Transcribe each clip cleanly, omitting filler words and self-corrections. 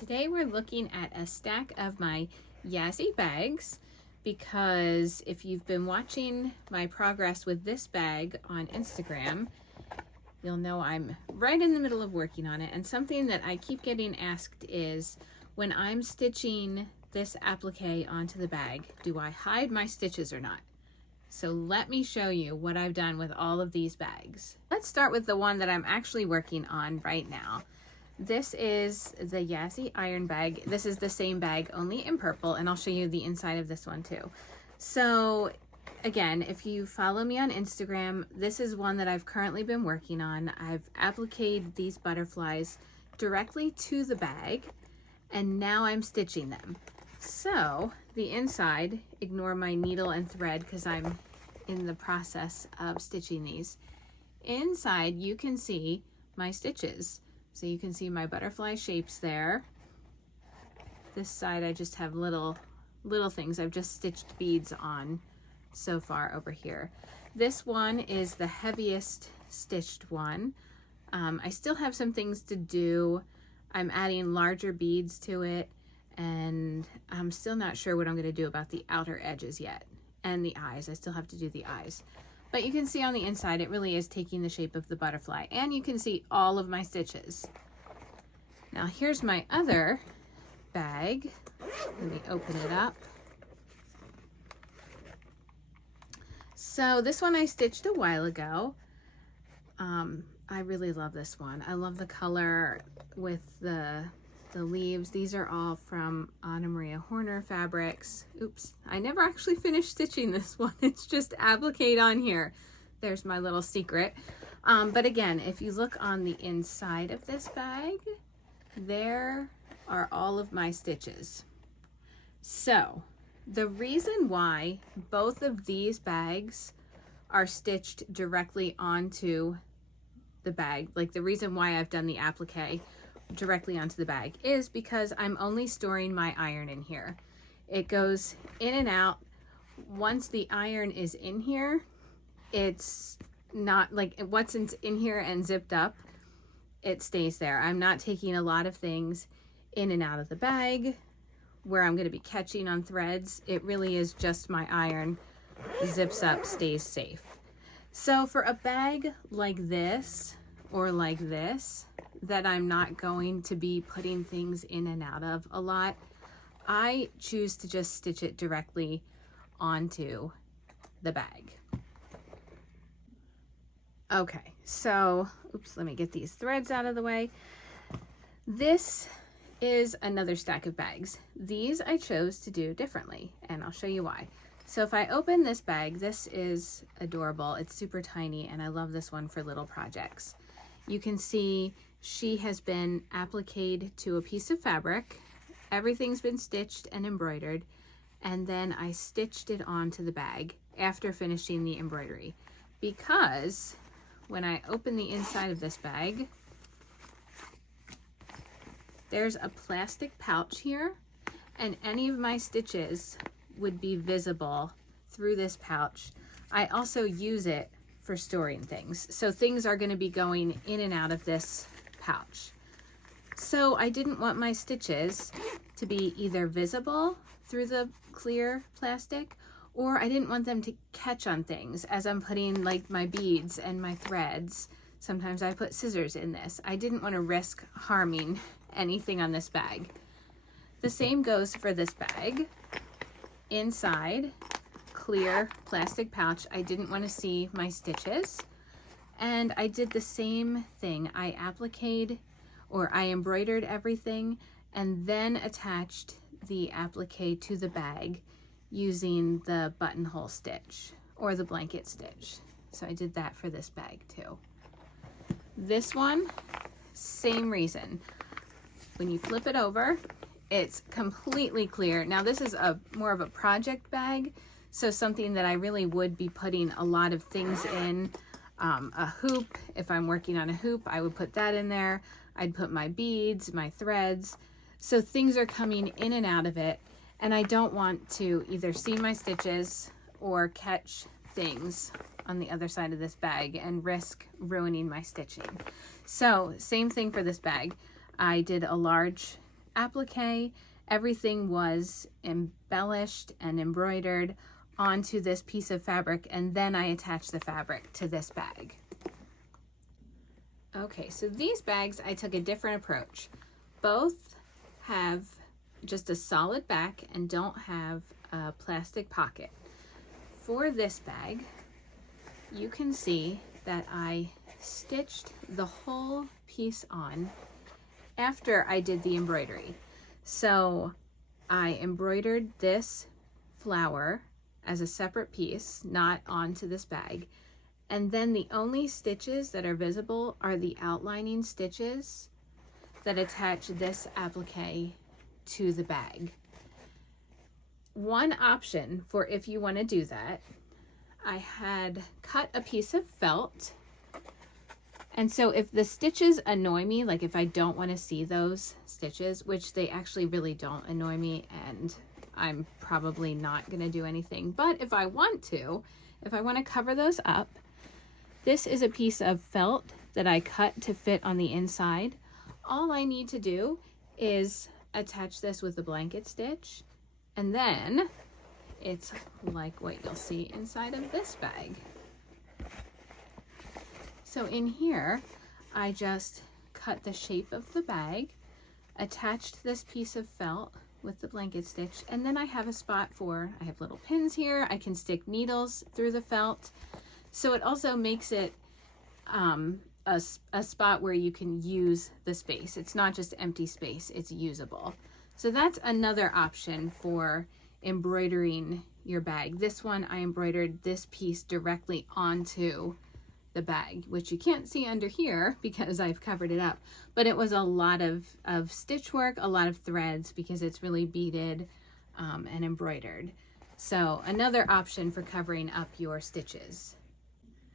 Today we're looking at a stack of my Yazzie bags because if you've been watching my progress with this bag on Instagram, you'll know I'm right in the middle of working on it. And something that I keep getting asked is, when I'm stitching this applique onto the bag, do I hide my stitches or not? So let me show you what I've done with all of these bags. Let's start with the one that I'm actually working on right now. This is the Yazzie iron bag. This is the same bag, only in purple, and I'll show you the inside of this one too. So again, if you follow me on Instagram, this is one that I've currently been working on. I've appliqued these butterflies directly to the bag, and now I'm stitching them. So the inside, ignore my needle and thread because I'm in the process of stitching these. Inside you can see my stitches. So you can see my butterfly shapes there. This side I just have little things. I've just stitched beads on so far over here. This one is the heaviest stitched one. I still have some things to do. I'm adding larger beads to it, and I'm still not sure what I'm going to do about the outer edges yet. And the eyes, I still have to do the eyes. But you can see on the inside, it really is taking the shape of the butterfly, and you can see all of my stitches. Now here's my other bag. Let me open it up. So this one I stitched a while ago. I really love this one. I love the color with the leaves. These are all from Anna Maria Horner fabrics. Oops, I never actually finished stitching this one. It's just appliqued on here. There's my little secret. But again, if you look on the inside of this bag, there are all of my stitches. So the reason why both of these bags are stitched directly onto the bag, like the reason why I've done the applique directly onto the bag, is because I'm only storing my iron in here. It goes in and out. Once the iron is in here, it's not like what's in here and zipped up, it stays there. I'm not taking a lot of things in and out of the bag where I'm going to be catching on threads. It really is just my iron zips up, stays safe. So for a bag like this or like this, that I'm not going to be putting things in and out of a lot, I choose to just stitch it directly onto the bag. Okay, so, oops, let me get these threads out of the way. This is another stack of bags. These I chose to do differently, and I'll show you why. So if I open this bag, this is adorable. It's super tiny, and I love this one for little projects. You can see she has been appliqued to a piece of fabric. Everything's been stitched and embroidered, and then I stitched it onto the bag after finishing the embroidery, because when I open the inside of this bag, there's a plastic pouch here, and any of my stitches would be visible through this pouch. I also use it for storing things, so things are going to be going in and out of this pouch. So I didn't want my stitches to be either visible through the clear plastic, or I didn't want them to catch on things as I'm putting like my beads and my threads. Sometimes I put scissors in this. I didn't want to risk harming anything on this bag. The same goes for this bag. Inside, clear plastic pouch. I didn't want to see my stitches. And I did the same thing. I appliqued, or I embroidered everything and then attached the applique to the bag using the buttonhole stitch or the blanket stitch. So I did that for this bag too. This one, same reason. When you flip it over, it's completely clear. Now this is more of a project bag, so something that I really would be putting a lot of things in. A hoop, if I'm working on a hoop, I would put that in there. I'd put my beads, my threads. So things are coming in and out of it, and I don't want to either see my stitches or catch things on the other side of this bag and risk ruining my stitching. So same thing for this bag. I did a large applique. Everything was embellished and embroidered onto this piece of fabric, and then I attached the fabric to this bag. Okay, so these bags, I took a different approach. Both have just a solid back and don't have a plastic pocket. For this bag, you can see that I stitched the whole piece on after I did the embroidery. So I embroidered this flower as a separate piece, not onto this bag. And then the only stitches that are visible are the outlining stitches that attach this applique to the bag. One option for if you want to do that, I had cut a piece of felt. And so if the stitches annoy me, like if I don't want to see those stitches, which they actually really don't annoy me, and I'm probably not going to do anything, but if I want to cover those up, this is a piece of felt that I cut to fit on the inside. All I need to do is attach this with a blanket stitch, and then it's like what you'll see inside of this bag. So in here, I just cut the shape of the bag, attached this piece of felt with the blanket stitch, and then I have a spot for, I have little pins here, I can stick needles through the felt. So it also makes it a spot where you can use the space. It's not just empty space, it's usable. So that's another option for embroidering your bag. This one, I embroidered this piece directly onto the bag, which you can't see under here because I've covered it up, but it was a lot of stitch work, a lot of threads, because it's really beaded and embroidered. So another option for covering up your stitches.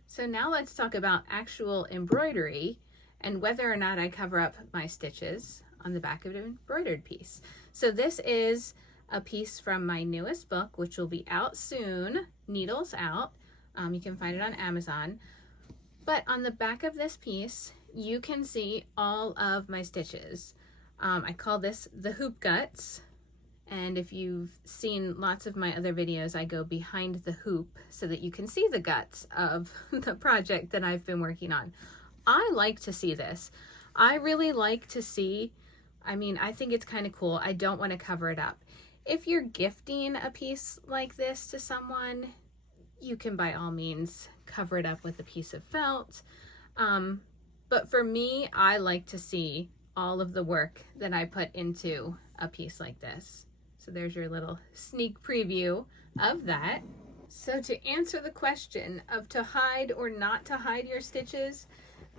So now let's talk about actual embroidery and whether or not I cover up my stitches on the back of an embroidered piece. So this is a piece from my newest book, which will be out soon, Needles Out. You can find it on Amazon. But on the back of this piece, you can see all of my stitches. I call this the hoop guts. And if you've seen lots of my other videos, I go behind the hoop so that you can see the guts of the project that I've been working on. I like to see this. I really like to see, I mean, I think it's kind of cool. I don't want to cover it up. If you're gifting a piece like this to someone, you can by all means cover it up with a piece of felt. But for me, I like to see all of the work that I put into a piece like this. So there's your little sneak preview of that. So to answer the question of to hide or not to hide your stitches,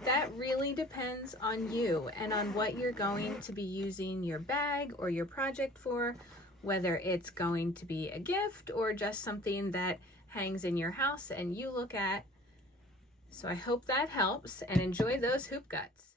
that really depends on you and on what you're going to be using your bag or your project for, whether it's going to be a gift or just something that hangs in your house and you look at. So I hope that helps, and enjoy those hoop guts.